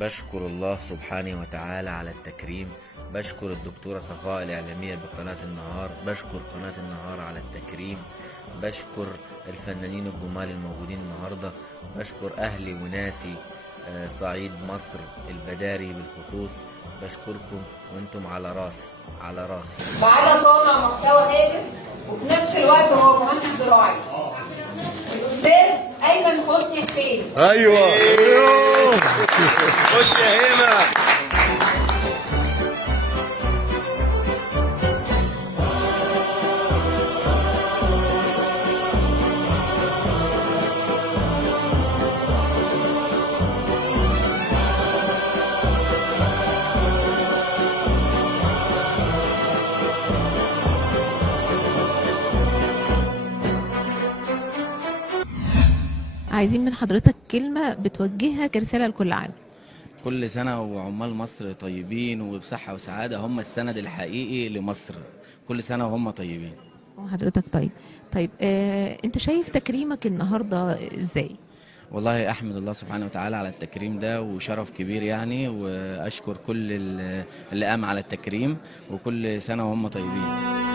بشكر الله سبحانه وتعالى على التكريم. بشكر الدكتورة صفاء الإعلامية بقناة النهار. بشكر قناة النهار على التكريم. بشكر الفنانين الجمال الموجودين النهاردة. بشكر أهلي وناسي صعيد مصر البداري بالخصوص. بشكركم وانتم على راسي على راسي. وعلى صانع محتوى هادف وفي نفس الوقت هو مهندس زراعي الاستاذ ايمن حسني حسين. ايوه خش يا هيما. عايزين من حضرتك كلمة بتوجهها كرسالة لكل عام. كل سنة وعمال مصر طيبين وبصحة وسعادة، هم السند الحقيقي لمصر. كل سنة وهم طيبين. وحضرتك طيب انت شايف تكريمك النهاردة ازاي؟ والله أحمد الله سبحانه وتعالى على التكريم ده، وشرف كبير يعني، وأشكر كل اللي قام على التكريم، وكل سنة وهم طيبين.